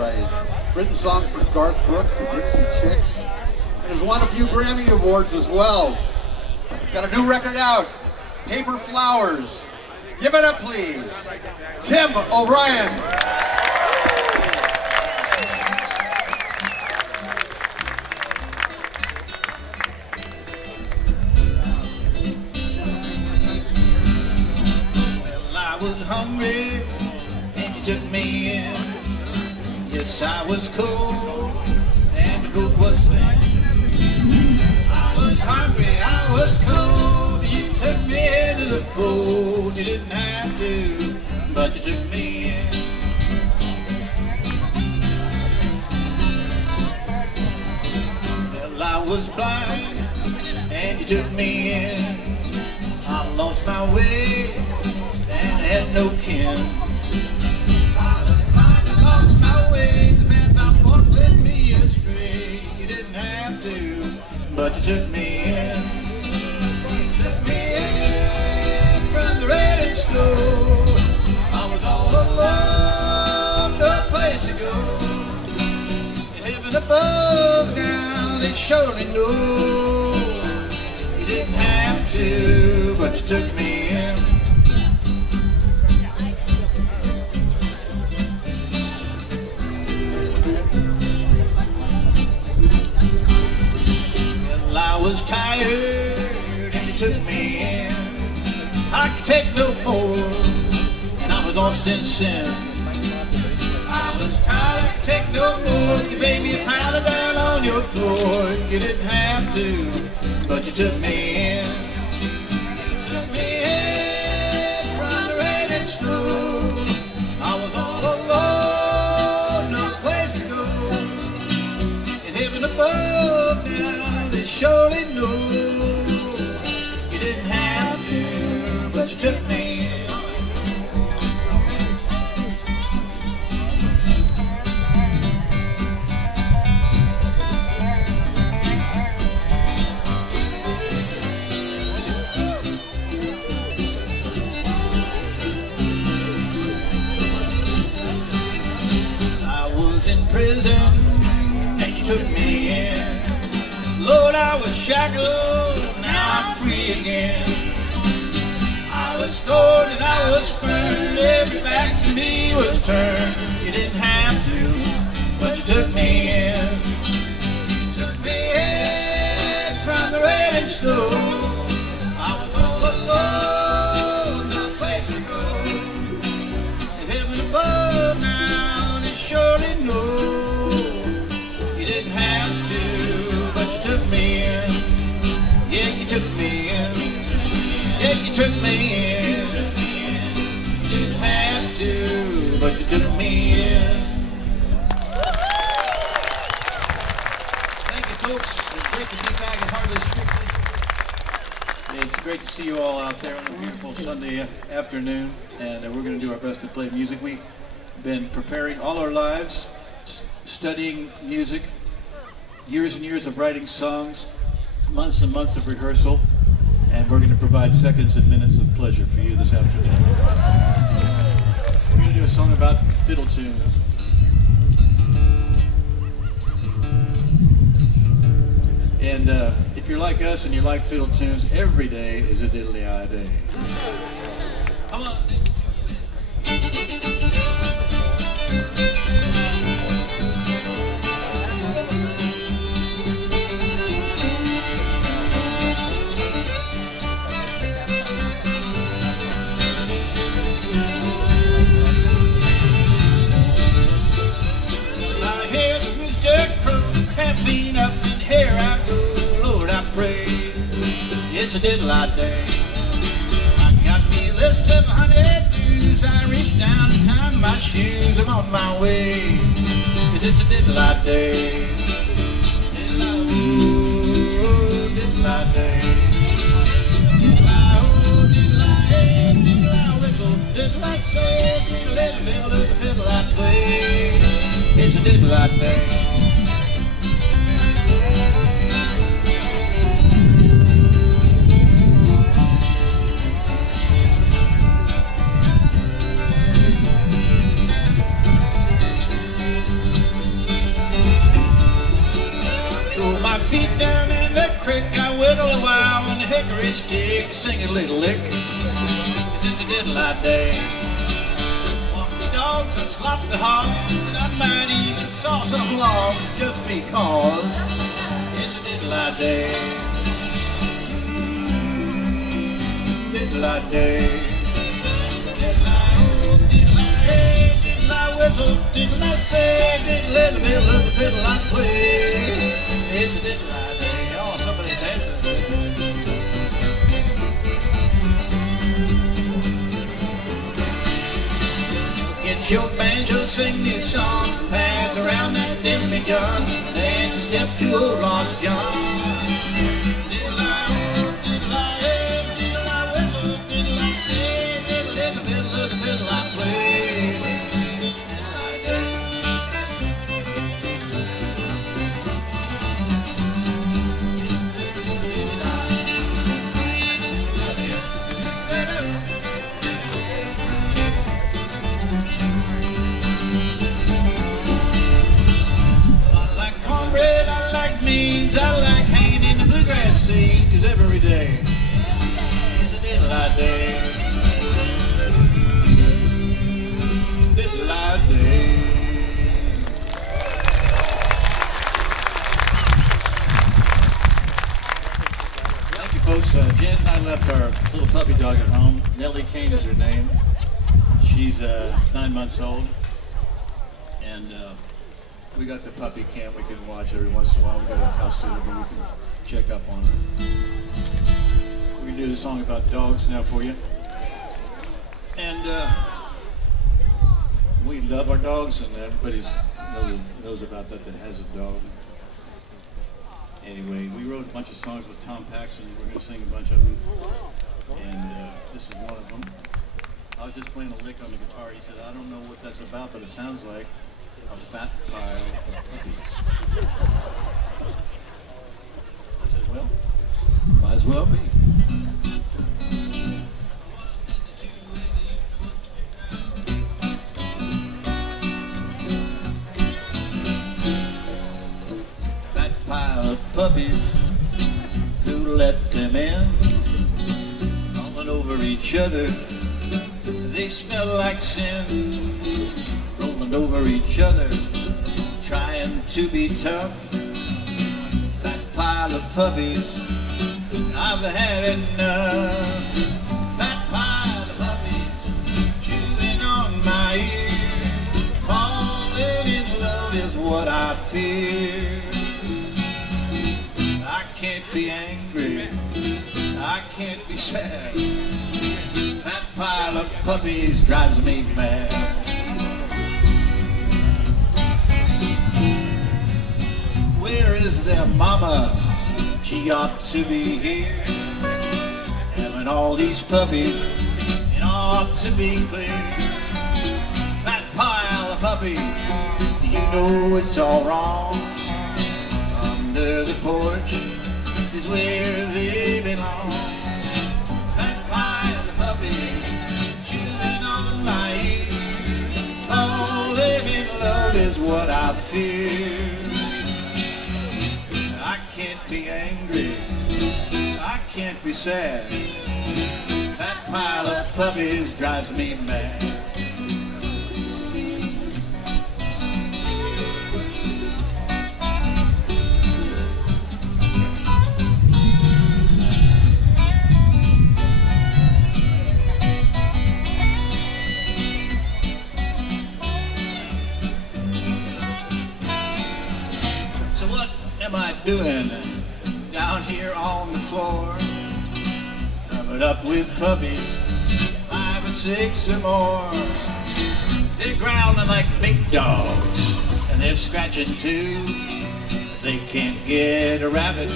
right. Written songs for Garth Brooks, the Dixie Chicks. And has won a few Grammy Awards as well. Got a new record out, Paper Flowers. Give it up, please. Tim O'Brien. I was hungry and you took me in. Yes, I was cold and the cook was thin. I was hungry, I was cold, you took me into the fold. You didn't have to, but you took me in. Well, I was blind and you took me in. I lost my way and I had no kin. I was blind and lost my way. The path I walked led me astray. You didn't have to, but you took me in. You took me in from the red and slow. I was all alone, no place to go. In heaven above, down, they surely know. You didn't have to, but you took me in. Well, I was tired and you took me in. I could take no more and I was all sin. I was tired, I could take no more. You made me a pound down on your floor. You didn't have to, but you took me in. Took me in from the rain and snow. I was all alone, no place to go. In heaven above now, they surely know. You didn't have to, but you took me in. Prison and you took me in. Lord, I was shackled, now I'm free again. I was scorned and I was spurned, every back to me was turned. You didn't have to, but you took me in. Took me in from the rain and snow. I was all alone, no place to go. In heaven above now, they surely know. You didn't have to, but you took me in. Yeah, you took me in. Yeah, you took me in. You didn't have to, but you took me in. Thank you, folks. It's great to be back at Hardly Strictly. It's great to see you all out there on a beautiful Sunday afternoon, and we're going to do our best to play music. We've been preparing all our lives, studying music, years and years of writing songs, months and months of rehearsal, and we're going to provide seconds and minutes of pleasure for you this afternoon. We're going to do a song about fiddle tunes. And if you're like us and you like fiddle tunes, every day is a Diddle-Aye-Day. Come on. I hear the rooster crow, caffeine up, and here I go. Lord, I pray it's a Diddle-Aye-Day. I got me a list of 100 dues. I reach down and tie my shoes. I'm on my way, 'cause it's a Diddle-Aye-Day. Diddle-Aye-oh, Diddle-Aye-Day. Diddle-Aye-oh, Diddle-Aye-ay, Diddle-Aye whistle, Diddle-Aye say, Diddle in the middle of the fiddle I play. It's a Diddle-Aye-Day. feet down in the creek, I whittle a while on the hickory stick, sing a little lick, 'cause it's a Diddle-Aye-Day. Walk the dogs and slop the hogs, and I might even saw some logs just because it's a Diddle-Aye-Day. Diddle-Aye-Day. Diddle-Aye, oh, Diddle-Aye-Day, Diddle-Aye whistle, Diddle-Aye say, Diddle-Aye in the middle of the fiddle I play. It's a Diddle-Aye-Day. Oh, somebody dances. Get your banjo, sing this song, pass around that dimly John, dance a step to old lost John. Diddle-Aye, oh, Diddle-Aye, Diddle-Aye whistle, Diddle-Aye say, Diddle in the middle of the fiddle I play. I like hanging in the bluegrass scene, 'cause every day is a Diddle-Aye-Day. Diddle-Aye-Day. Thank you, folks. Jen and I left our little puppy dog at home. Nellie, Kane is her name. She's 9 months old, and we got the puppy cam we can watch every once in a while. We got a house sitter where we can check up on her. We're gonna do the song about dogs now for you. And we love our dogs, and everybody knows about that has a dog. Anyway, we wrote a bunch of songs with Tom Paxton. We're gonna sing a bunch of them. And this is one of them. I was just playing a lick on the guitar. He said, I don't know what that's about, but it sounds like a fat pile of puppies. I said, well, might as well be. Fat pile of puppies, who let them in? Crawling over each other, they smell like sin. Rolling over each other, trying to be tough. Fat pile of puppies, I've had enough. Fat pile of puppies, chewing on my ear. Falling in love is what I fear. I can't be angry, I can't be sad. Fat pile of puppies drives me mad. Where is their mama? She ought to be here. Having all these puppies, it ought to be clear. Fat pile of puppies, you know it's all wrong. Under the porch is where they belong. Fat pile of puppies, chewing on my ear. Falling in love is what I fear. I can't be angry, I can't be sad. That pile of puppies drives me mad. So what am I doing down here on the floor, covered up with puppies, 5 or 6 or more? They're growling like big dogs, and they're scratching too. If they can't get a rabbit,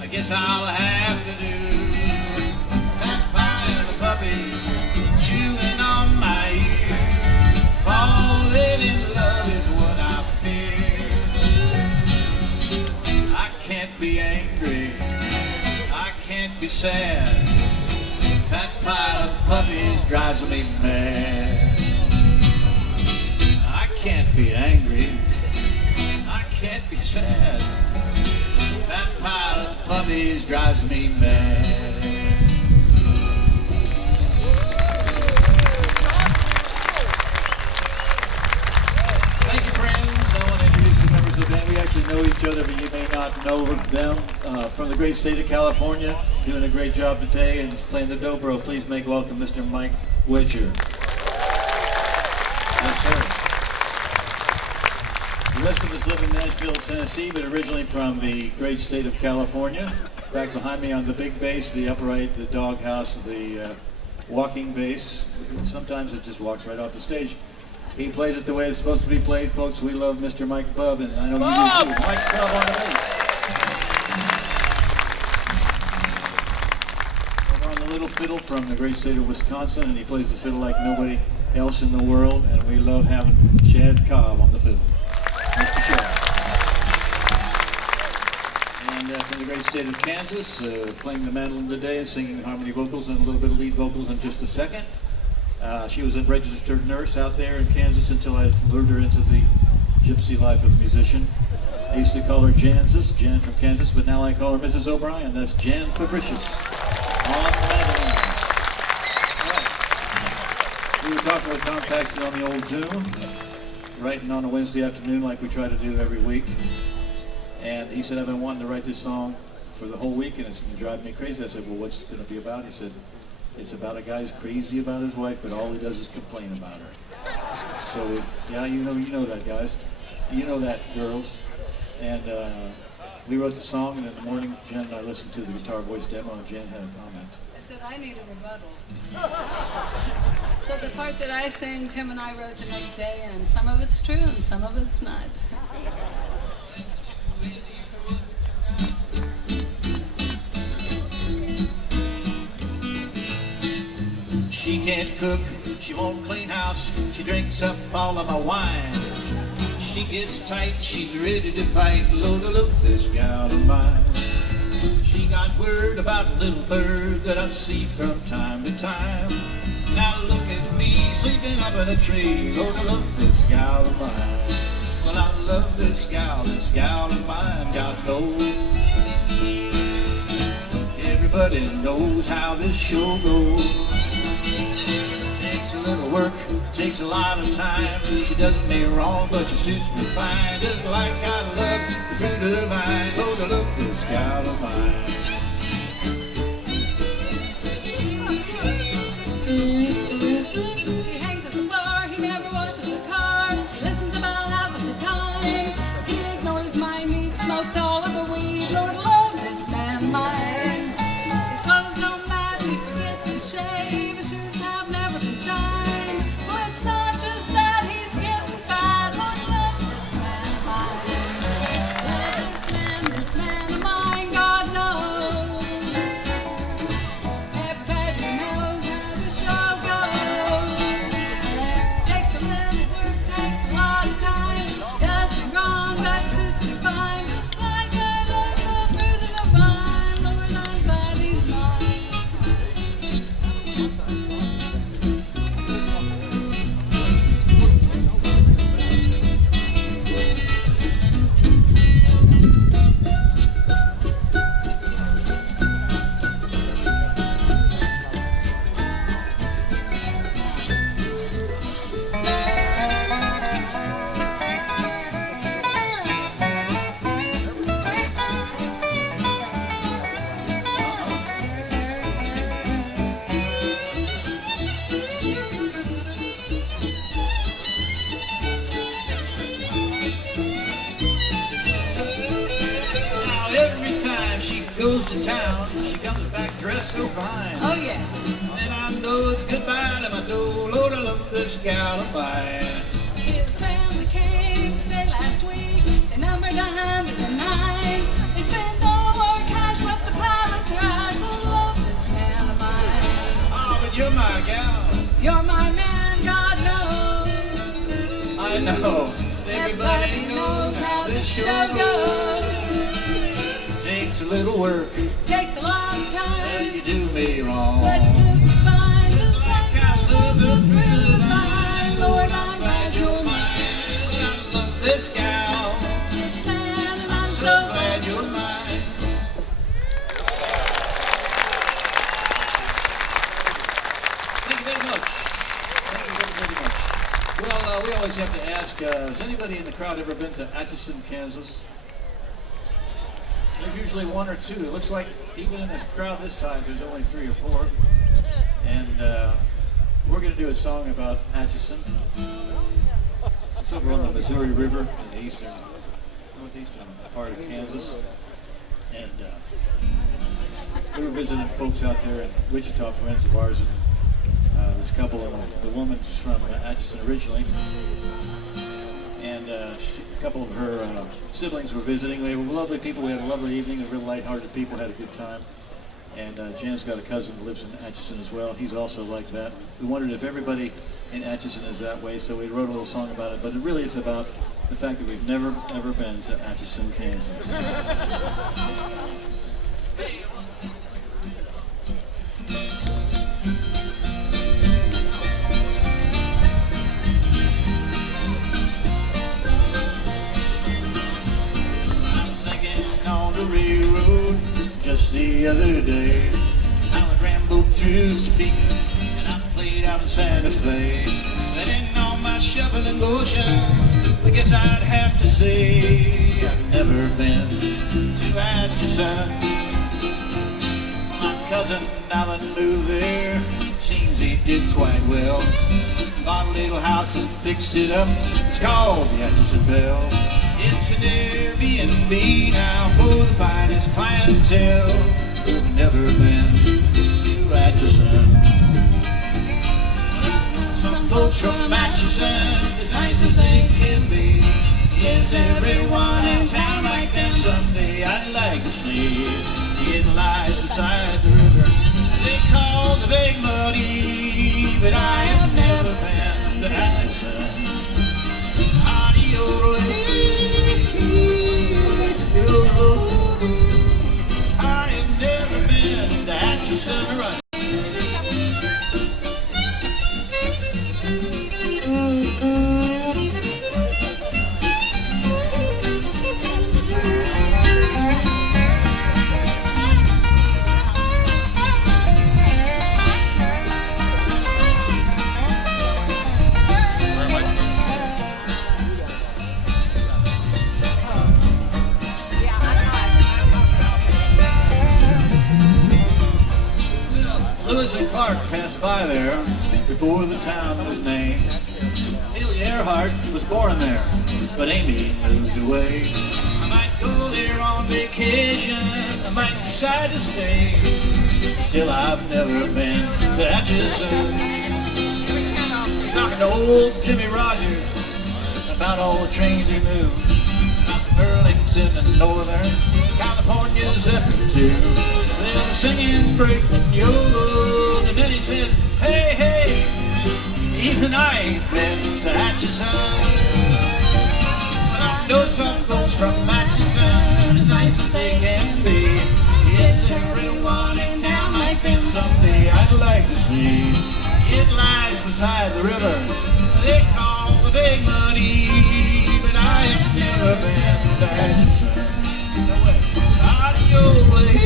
I guess I'll have to do. Fat pile of puppies, chewing on my ear. Falling in love is what I fear. I can't be angry, I can't be sad. Fat pile of puppies drives me mad. I can't be angry, I can't be sad. Sundays drives me mad. Thank you, friends. I want to introduce the members of the band. We actually know each other, but you may not know them. From the great state of California, doing a great job today and playing the dobro. Please make welcome Mr. Mike Ypu're. Yes, sir. The rest of us live in Nashville, Tennessee, but originally from the great state of California. Back behind me on the big bass, the upright, the doghouse, the walking bass. Sometimes it just walks right off the stage. He plays it the way it's supposed to be played, folks. We love Mr. Mike Bubb, and I know you do too. Mike Bubb on the bass. We're on the little fiddle from the great state of Wisconsin, and he plays the fiddle like nobody else in the world, and we love having Shad Cobb on the fiddle. Mr. Shad. And from the great state of Kansas, playing the mandolin today and singing harmony vocals and a little bit of lead vocals in just a second. She was a registered nurse out there in Kansas until I lured her into the gypsy life of a musician. I used to call her Jan from Kansas, but now I call her Mrs. O'Brien. That's Jan Fabricius on the mandolin. Right. We were talking with Tom Paxton on the old Zoom, writing on a Wednesday afternoon like we try to do every week. And he said, I've been wanting to write this song for the whole week and it's been driving me crazy. I said, well, what's it going to be about? He said, it's about a guy who's crazy about his wife, but all he does is complain about her. So, yeah, you know that, guys. You know that, girls. And we wrote the song, and in the morning, Jen and I listened to the guitar voice demo, and Jen had a comment. I said, I need a rebuttal. So the part that I sang, Tim and I wrote the next day, and some of it's true and some of it's not. She can't cook, she won't clean house, she drinks up all of my wine. She gets tight, she's ready to fight, Lord, I love this gal of mine. She got word about a little bird that I see from time to time. Now look at me, sleeping up in a tree, Lord, I love this gal of mine. Well, I love this gal of mine, God knows. Everybody knows how this show goes. Takes a little work, takes a lot of time. She does me wrong, but she suits me fine. Just like I love the fruit of the vine. Lord, I love this gal of mine. He hangs at the bar, he never washes a car. He listens about half of the time. He ignores my needs, smokes all of the weed. Lord, I love this man of mine. His clothes don't match, he forgets to shave. His shoes have never been shined. Well, it's not just that he's getting fat. Lord, I love this man of mine. Love this man of mine, God knows. Everybody knows how the show goes. Takes a little work, takes a lot of time. Does me wrong, but suits me fine. Just like I love the fruit of the vine. Lord, I'm glad he's mine. Now every time she goes to town, she comes back dressed so fine. Oh, yeah. And I know it's goodbye to my door. Lord, I love this gal of mine. His family came to stay last week. They numbered 109. They spent no more cash, left a pile of trash. I love this man of mine. Oh, but you're my gal. You're my man, God knows. I know. Everybody knows how this show goes. Takes a little work, Takes a long and time. you do me wrong. But soon you find just Like like I love the fruit of the vine. Lord, I'm I'm glad you're mine. I love this gal. this man, and I'm So so glad you're mine. has anybody in the crowd ever been to Atchison, Kansas? There's usually one or two. It looks like even in this crowd this size, there's only 3 or 4. And we're going to do a song about Atchison. It's over on the Missouri River in the northeastern part of Kansas. And we were visiting folks out there in Wichita, friends of ours, and this couple, and the woman's from Atchison originally, and a couple of her siblings were visiting. They were lovely people. We had a lovely evening. Real lighthearted people, had a good time. And Jen's got a cousin who lives in Atchison as well. He's also like that. We wondered if everybody in Atchison is that way, so we wrote a little song about it. But it really is about the fact that we've never, ever been to Atchison, Kansas. Just the other day, I would ramble through Topeka and I played out in Santa Fe. That ain't all my shuffling motions. I guess I'd have to say I've never been to Atchison. My cousin Alan moved there. Seems he did quite well. Bought a little house and fixed it up. It's called the Atchison Bell. It's an Airbnb now for the finest clientele who've never been to Atchison. Some folks from Atchison, as nice as they can be. Is everyone in town like them? Someday I'd like to see it. It lies beside the river they call the Big Muddy, but I have never been to Atchison. I have never been to Atchison right. Lewis and Clark passed by there before the town was named. Haley Earhart was born there, but Amy moved away. I might go there on vacation, I might decide to stay. Still, I've never been to Atchison. Talking to old Jimmy Rogers about all the trains he moved, about the Burlington and Northern California's effort to. Then singing Breaking Yolo, and then he said, hey, hey, even I ain't been to Atchison. But I know some folks from Atchison, as nice as they can be. If everyone in town like them someday I'd like to see. It lies beside the river they call the Big Muddy, but I have never been to Atchison. No way. Out of your way.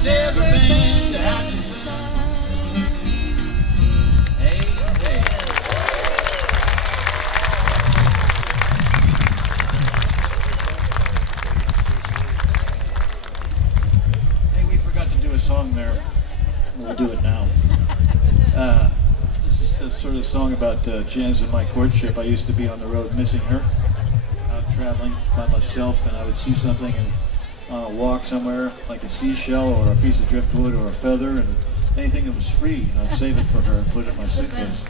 Never been to Atchison. Hey, hey. Hey, we forgot to do a song there. We'll do it now. This is just sort of a song about Jan's and my courtship. I used to be on the road missing her, out traveling by myself, and I would see something and on a walk somewhere, like a seashell or a piece of driftwood or a feather, and anything that was free, I'd save it for her and put it in my suitcase.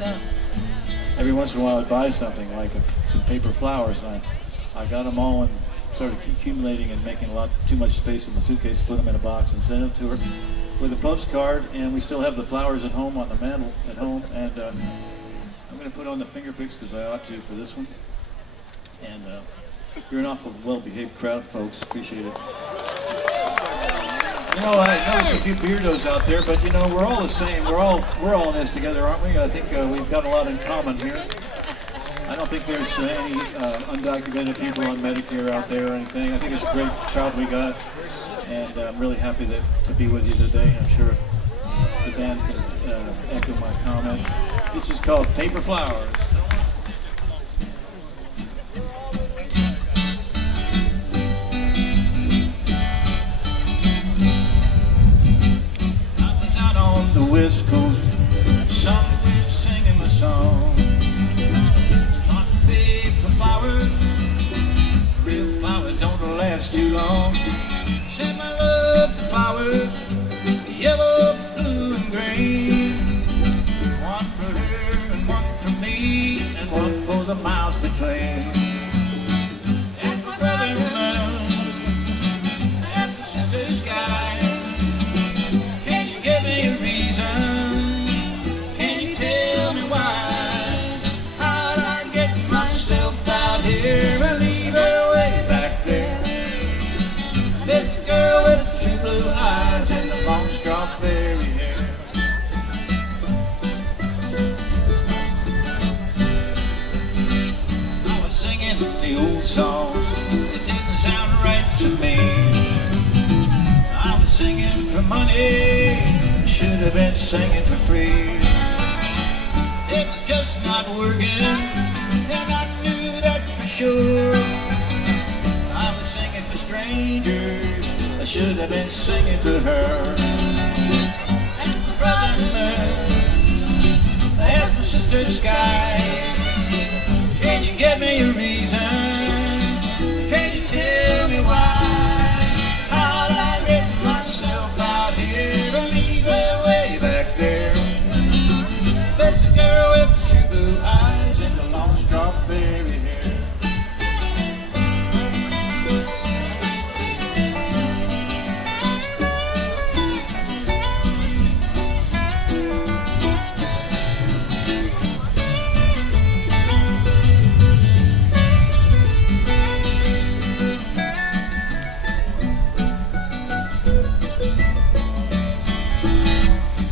Every once in a while I'd buy something, like some paper flowers, and I got them all and started accumulating and making too much space in the suitcase, put them in a box and sent them to her with a postcard, and we still have the flowers at home on the mantle at home, and I'm going to put on the finger picks because I ought to for this one. And you're an awful well-behaved crowd, folks. Appreciate it. You know, I noticed a few beardos out there, but you know, we're all the same. We're all in this together, aren't we? I think we've got a lot in common here. I don't think there's any undocumented people on Medicare out there or anything. I think it's a great crowd we got, and I'm really happy to be with you today. I'm sure the band's going to echo my comment. This is called Paper Flowers. I was out on the West Coast, somewhere singing my song. Lots of paper flowers, real flowers don't last too long. Said I love the flowers, yellow, blue, and green. One for her and one for me, and one for the miles between. That's my brother moon, that's my sister sky. Can you give me a reason? Can you tell me why? How'd I get myself out here and leave her way back there? This girl with the true blue eyes and the long strawberry hair. I was singing the old songs, it didn't sound right to me. I was singing for money, should have been singing for free. It was just not working, and I knew that for sure. I was singing for strangers, I should have been singing for her. That's my brother moon, that's my sister sky. Can you give me a reason? Can you tell me why? How'd I get myself out here and leave her way back there? That's the girl with the true blue eyes and the long strawberry hair.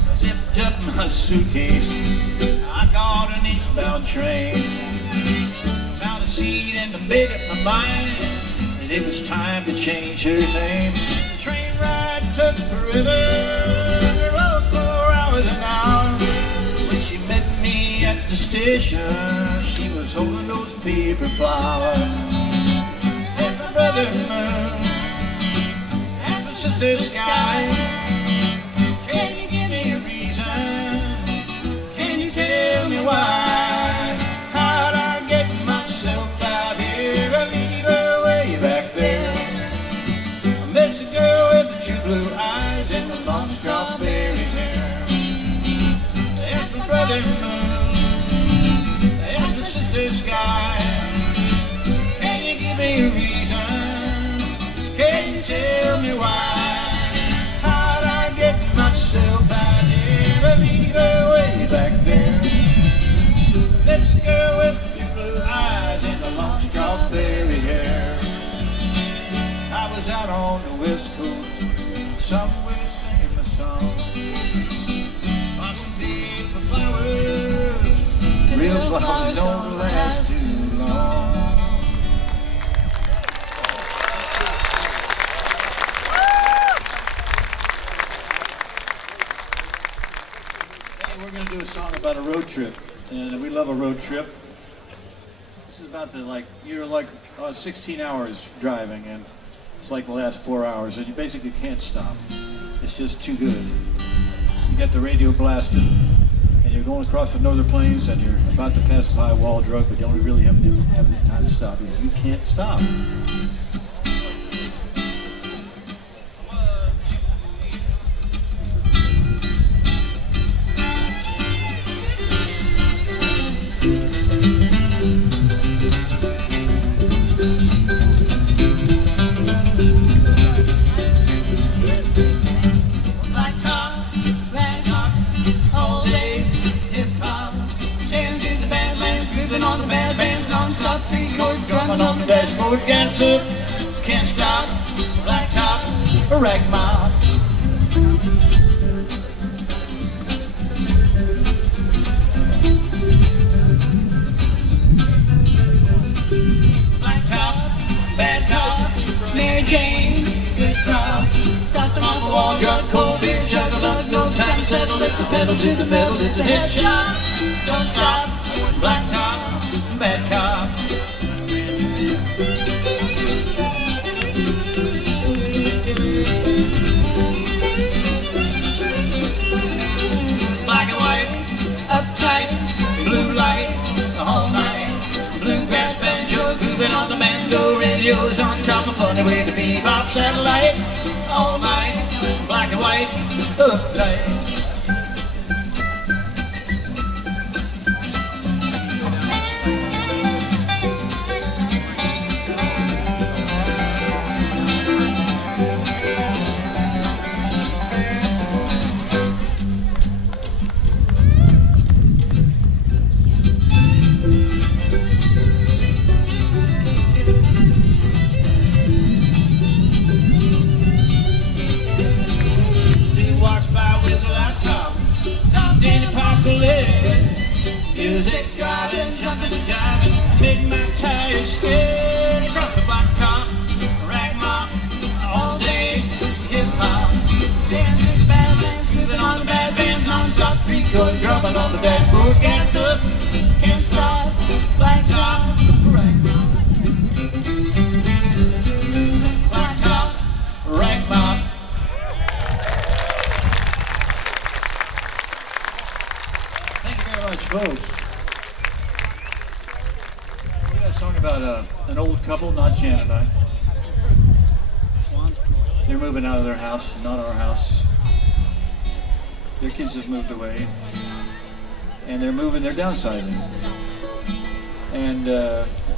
I zipped up my suitcase, I caught an eastbound train. Found a seat and I made up my mind that it was time to change her name. The train ride took forever, we rode 4 hours an hour. When she met me at the station, she was holding those paper flowers. That's my brother moon, that's my sister sky. Can you give me a reason? Can you tell me why? How'd I get myself out here and leave her way back there? I miss a girl with the true blue eyes and the long strawberry hair. That's my brother moon, that's my sister sky. Can you give me a reason? Can you tell me why? How'd I get myself out here and leave her way back there? That's the girl with the true blue eyes and the long strawberry hair. I was out on the West Coast, somewhere singing my song. Lots of paper flowers, real flowers don't last too long. Hey, we're going to do a song about a road trip, and we love a road trip. This is about you're 16 hours driving, and it's like the last 4 hours, and you basically can't stop. It's just too good. You got the radio blasted, and you're going across the northern plains, and you're about to pass by Wall Drug, but you don't really have this time to stop because you can't stop. On the bad bands, non-stop, 3 chords drumming on the dashboard, gas up, can't stop, black top, a rag mob. Black top, bad top, Mary Jane, good crowd, stopping off a wall, drug, cold beer, juggle up, no time to settle pedal, it's a pedal to the metal, it's a headshot. Don't stop, black top, bad cop. Black and white, uptight, blue light, all night. Bluegrass, banjo, grooving on the Mandolin. Radios on top of funny way to bebop satellite. All night, black and white, uptight. Music driving, jumping, jiving, make my tires skid across the blacktop, rag mop, all day, hip hop, dance with the bad bands, moving on the bad bands, non-stop, three-chord drumming on the dashboard, gas up, can't stop, blacktop, rag mop, blacktop, rag mop. Thank you very much, folks. We got a song about an old couple, not Jan and I. They're moving out of their house, not our house. Their kids have moved away. And they're downsizing. And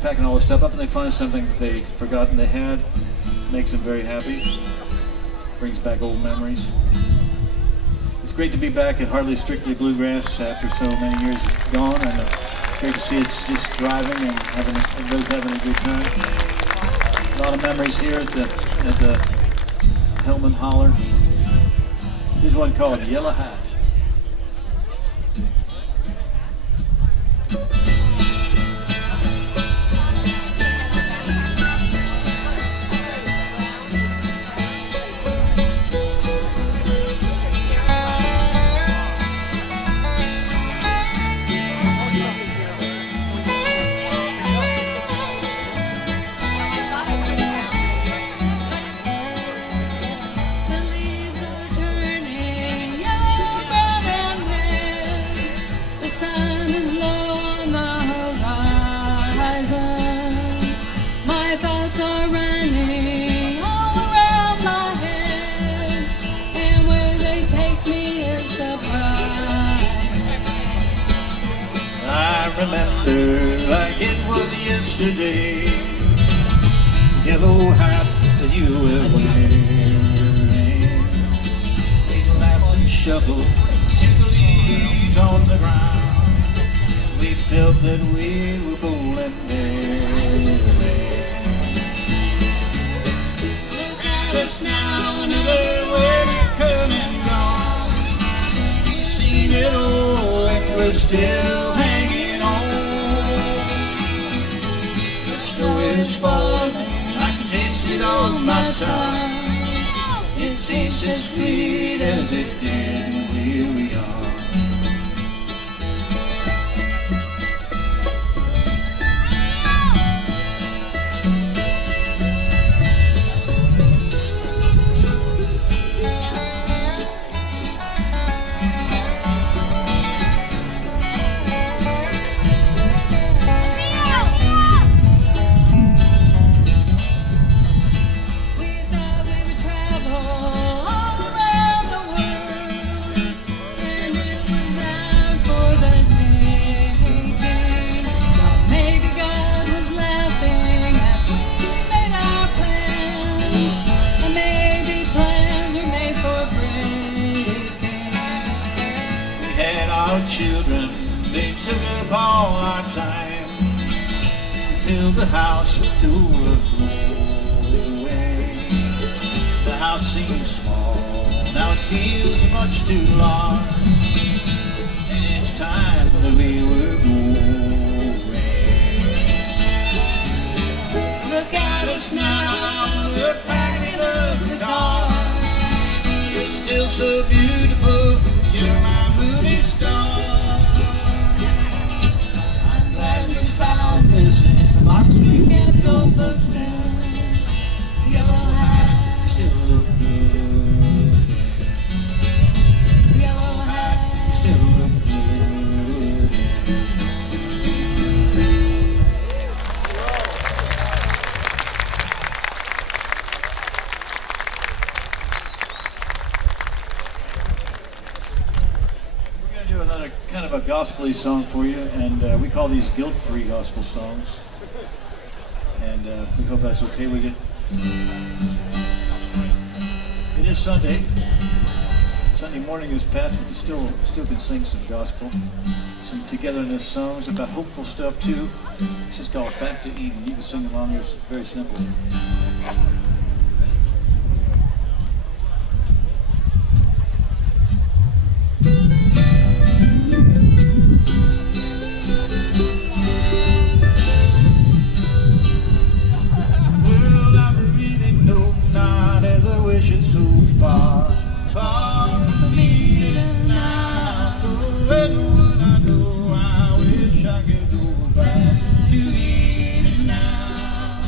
packing all this stuff up, and they find something that they'd forgotten they had. Makes them very happy. Brings back old memories. It's great to be back at Hardly Strictly Bluegrass after so many years gone, and great to see it's just thriving and everybody's having a good time. A lot of memories here at the Hellman Hollow. Here's one called Yellow Hat. Remember like it was yesterday, yellow hat that you were wearing. We laughed and shuffled, took the leaves on the ground. We felt that we were bold and daring. Look at us now, another winter come and gone. We've seen it all and we're still hanging. Snow is falling, I can taste it on my tongue. It tastes as sweet as it did when we were young. Children, they took up all our time, filled the house to overflowing. The house seems small, now it feels much too large, and it's time that we were going. Look at us now, we're packing up the car. It's still so beautiful, you're my gospel-y song for you, and we call these guilt-free gospel songs. And we hope that's okay with you. It is Sunday. Sunday morning is past, but you still can sing some gospel, some togetherness songs about hopeful stuff too. It's just called Back to Eden. You can sing along. It's very simple. Well, I really know not as I wish it so far, far from me now. What would I know? I wish I could go back to Eden now.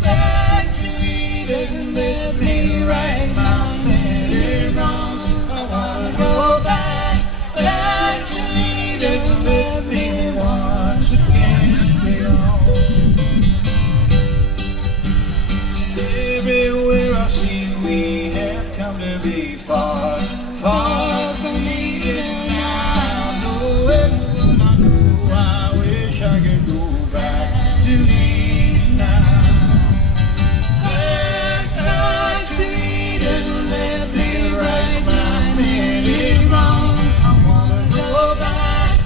Back to Eden, let me right my many wrongs. I wanna go back to Eden, let me once again belong. Everywhere I've seen, we have come to be far, far from Eden now. Knowing what I know, I wish I could go back to Eden now. Back to Eden, let me right my many wrongs. I wanna go back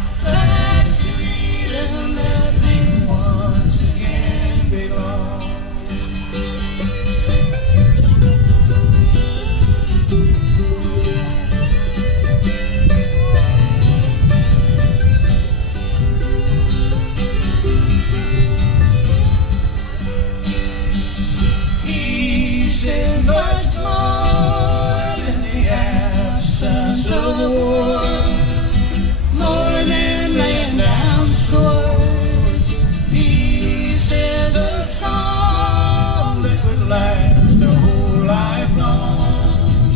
to Eden, let me once again belong. Peace is much more than the absence of war, more than laying down swords. Peace is a song that would last the whole life long.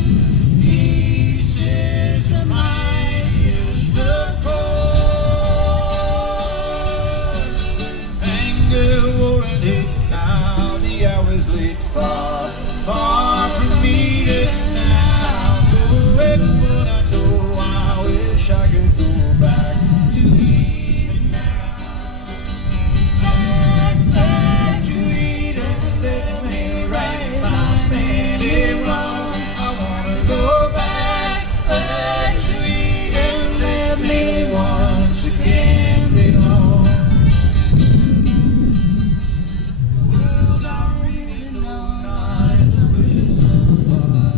Peace is the mightiest of chords. Anger, war, and hate, now the hour's late, far, far from Eden now. Knowing what I know, I wish I could go back to Eden now. Back to Eden, let me right my many wrongs. I wanna go back to Eden, let me once again belong. World I really know not as I wish it so far,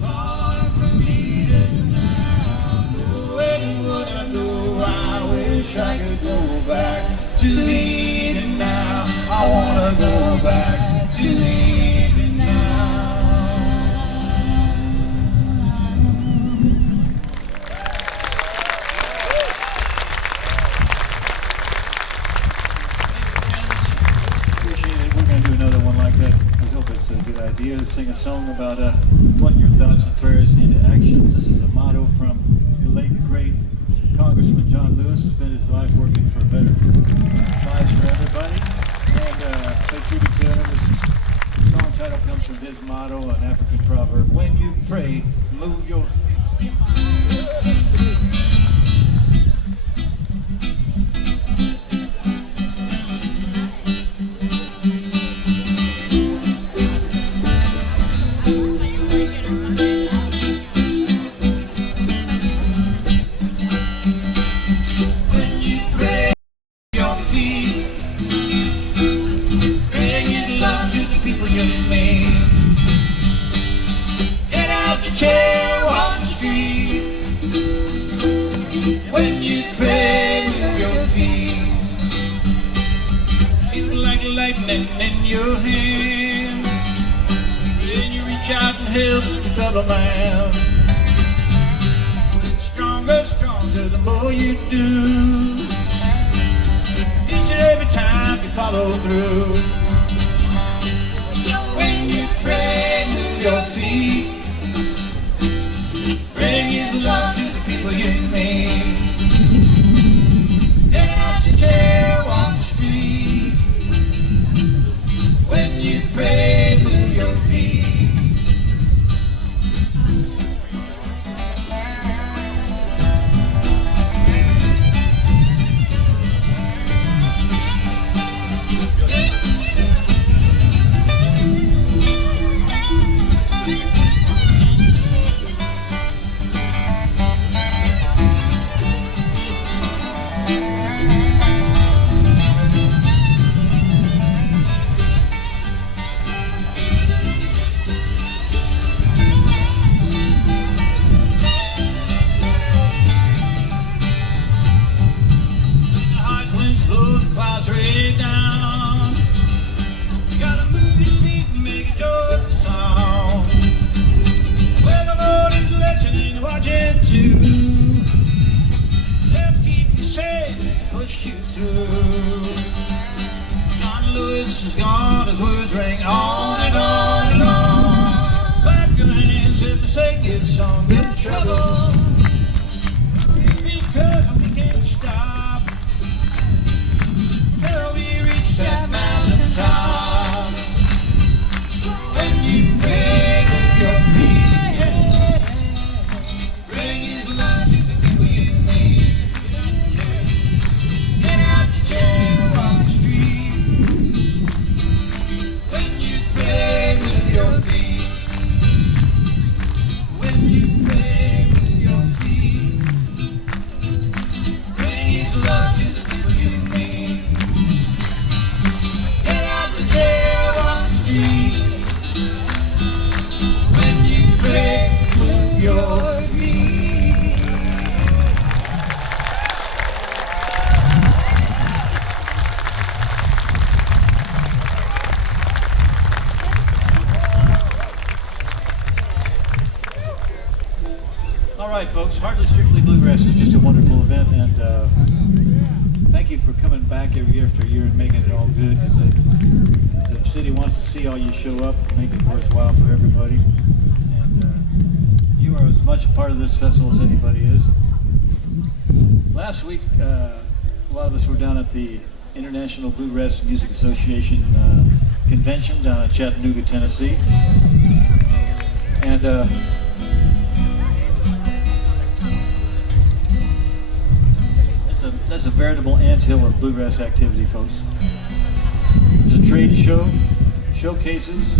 far from Eden now. Knowing what I know, I wish I could go back to Eden now. I wanna go back to Eden now. Appreciate it. We're going to do another one like that. We hope it's a good idea to sing a song about putting your thoughts and prayers into action. This is a motto from the late, great Congressman John Lewis. Spent his life working for better lives for everybody. And pay tribute to him. The song title comes from his motto, an African proverb. When you pray, move your... When you pray your feet, bring your love to the people you meet. Get out your chair, walk the street. When you pray, move your feet. Feel like lightning in your hand. Then you reach out and help your fellow man. Stronger, stronger the more you do. Each and every time you follow through. So when you pray, move your feet. Bring his love to the people you meet. Get out your chair, walk the street. When you pray, move your feet. would shoot through. John Lewis is gone, his words ring on and on and on. Clap your hands if they sing his song, get in trouble. Because we can't stop till we reach that mountain top. When you pray with your feet, bring his love to the people you meet. Get out your chair, walk the street. When you pray with your feet, when you pray with your feet, bring his love to the people you meet. Get out your chair, walk the street. When you pray with your feet. All right, folks, Hardly Strictly Bluegrass is just a wonderful event, and thank you for coming back every year after year and making it all good, because the city wants to see all you show up and make it worthwhile for everybody. And you are as much a part of this festival as anybody is. Last week, a lot of us were down at the International Bluegrass Music Association convention down in Chattanooga, Tennessee. And that's a veritable anthill of bluegrass activity, folks. There's a trade show, showcases,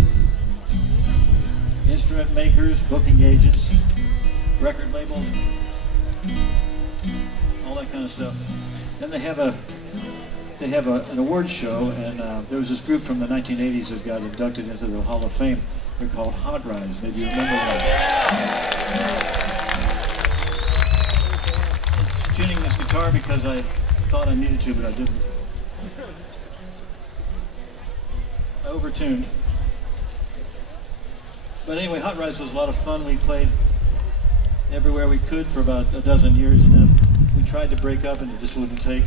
instrument makers, booking agents, record labels, all that kind of stuff. Then they have an awards show, and there was this group from the 1980s that got inducted into the Hall of Fame. They're called Hot Rise. Maybe you remember that. Tuning this guitar because I thought I needed to, but I didn't. I overtuned. But anyway, Hot Rise was a lot of fun. We played everywhere we could for about a dozen years, and then we tried to break up and it just wouldn't take.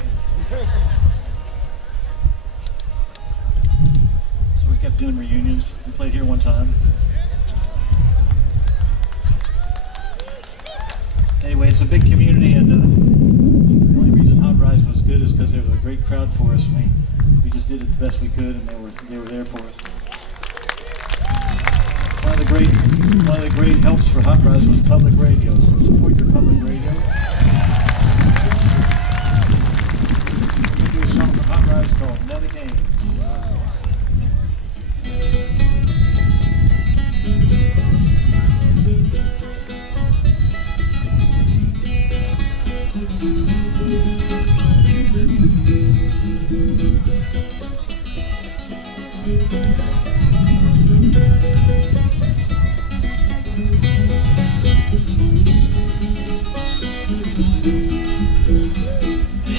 So we kept doing reunions. We played here one time. Anyway, it's a big community, and the only reason Hot Rise was good is because there was a great crowd for us. We just did it the best we could, and they were there for us. One of the great helps for Hot Rise was public radio. So support your public radio. We're going to do a song from Hot Rise called Nellie, Kane.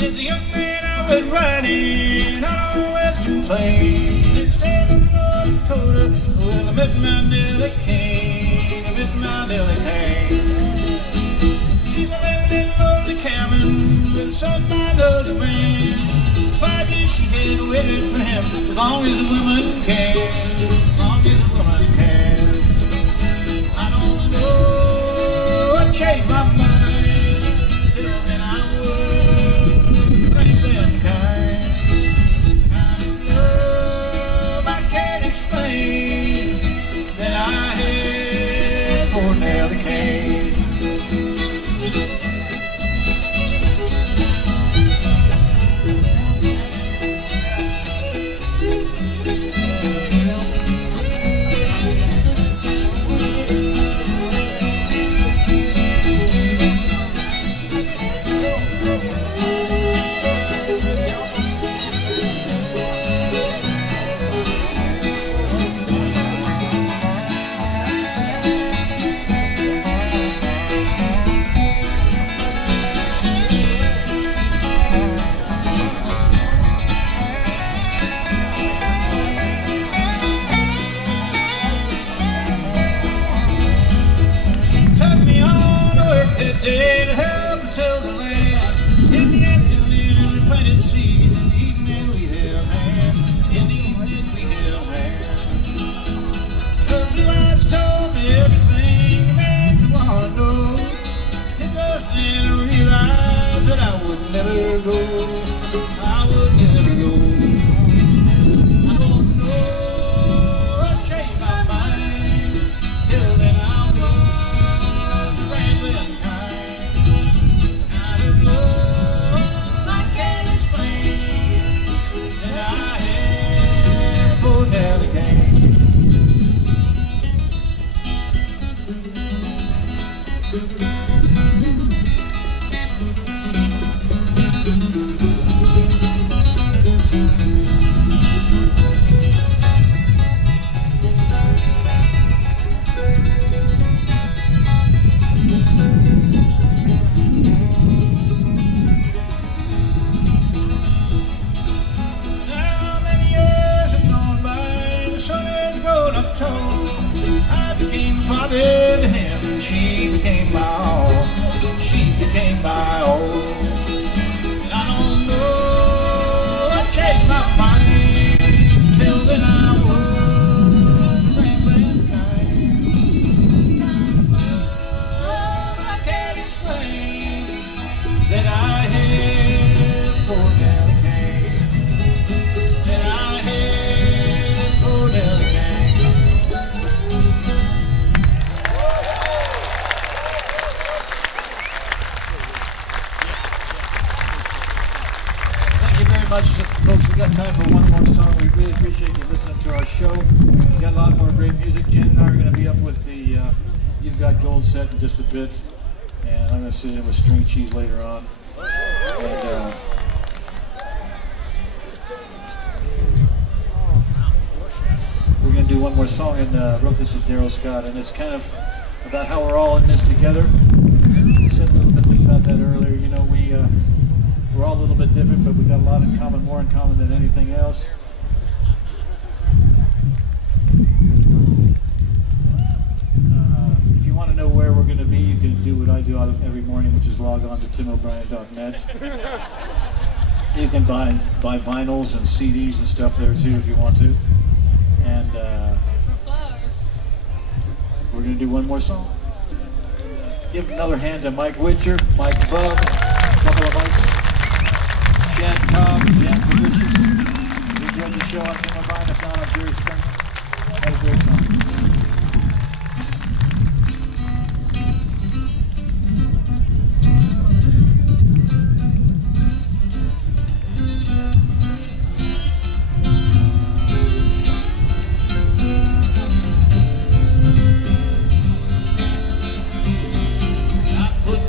As a young man, I went riding out on Western Plain in state of North Dakota. Well, I met my Nellie Kane. I met my Nellie Kane. She's a living in lonely cabin with a son by another man. 5 years she had waited for him, as long as a woman can. As long as a woman can. I don't know what changed my mind. much, folks. We got time for one more song. We really appreciate you listening to our show. We got a lot more great music. Jen and I are going to be up with the You've Got Gold set in just a bit, and I'm going to sit in with string cheese later on. And we're going to do one more song, and wrote this with Daryl Scott, and it's kind of about how we're all in this together. I said a little bit about that earlier. You know, we're all a little bit different, but we got a lot in common, more in common than anything else. If you want to know where we're going to be, you can do what I do every morning, which is log on to timobrien.net. You can buy vinyls and CDs and stuff there too if you want to. And we're going to do one more song. Give another hand to Mike Ypu're, Mike Bubb, a couple of mics. Shad, Cobb, Fabricius. We enjoyed the show on Diddle-Aye-Day. If not, on Jerry Spring. Have a great song.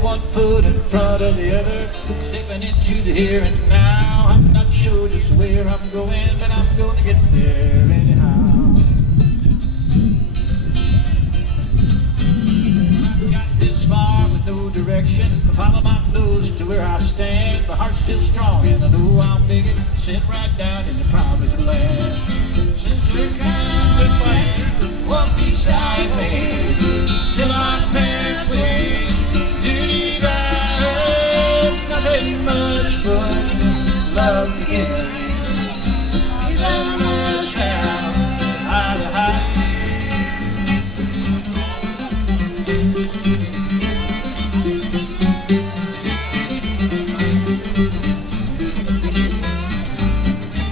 One foot in front of the other, stepping into the here and now. I'm not sure just where I'm going, but I'm going to get there anyhow. I got this far with no direction. I follow my nose to where I stand. My heart's still strong and I know I'll make it. Sit right down in the promised land. Sister, come walk beside me till our parents wait. Nothing much but love to give. You love us out, eye to eye.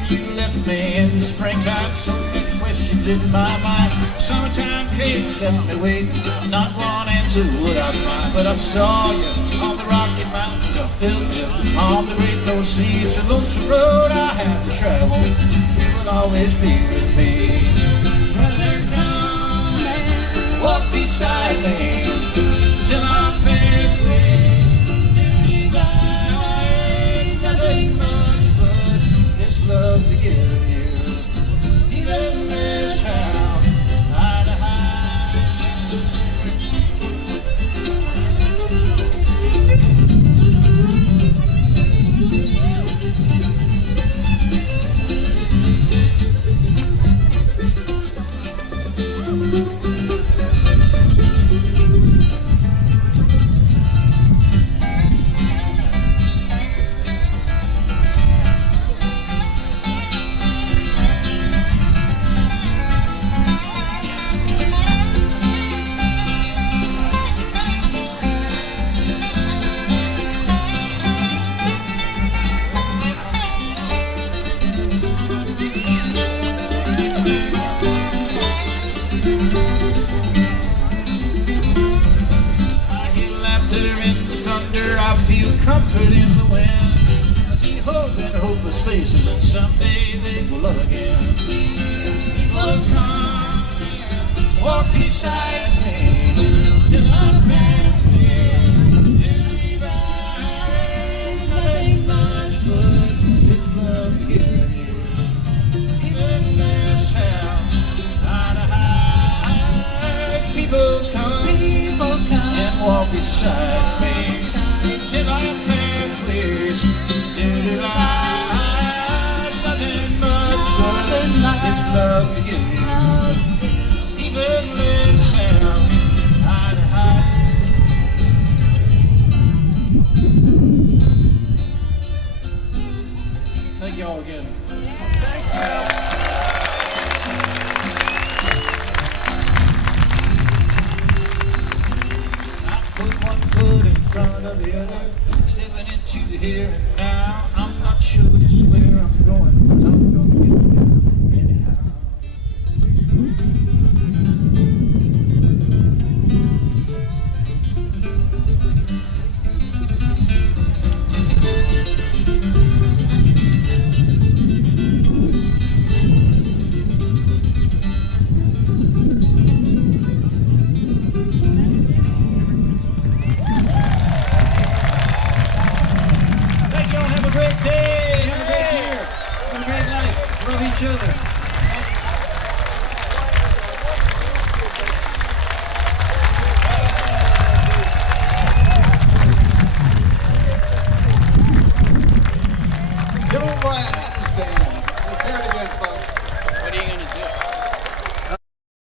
You left me in the springtime, so many questions in my mind. Summertime came, left me waiting, not one answer would I find. But I saw you on the Rocky Mountains, I felt you on the great North Sea. It's a lonesome road I have to travel, you will always be with me. Brother, come and walk beside me till our parents wait. Diddle-Aye-Day, nothing much but this love to give you. Even this house, eye to eye. Comfort in the wind. I see hope in hopeless faces, and someday they will love again. People come and walk beside me till our parents wait. Diddle-Aye-Day, nothing much but this love to give you. Even this town, eye to eye. People come and walk beside me till our parents wait. Diddle-Aye, nothing much but this love to give you. Even this sound, eye to eye. Thank you all again. I put one foot in front of the other, stepping into the here and now. I'm not sure just where I'm going, but I'm going to get there anyhow. each other.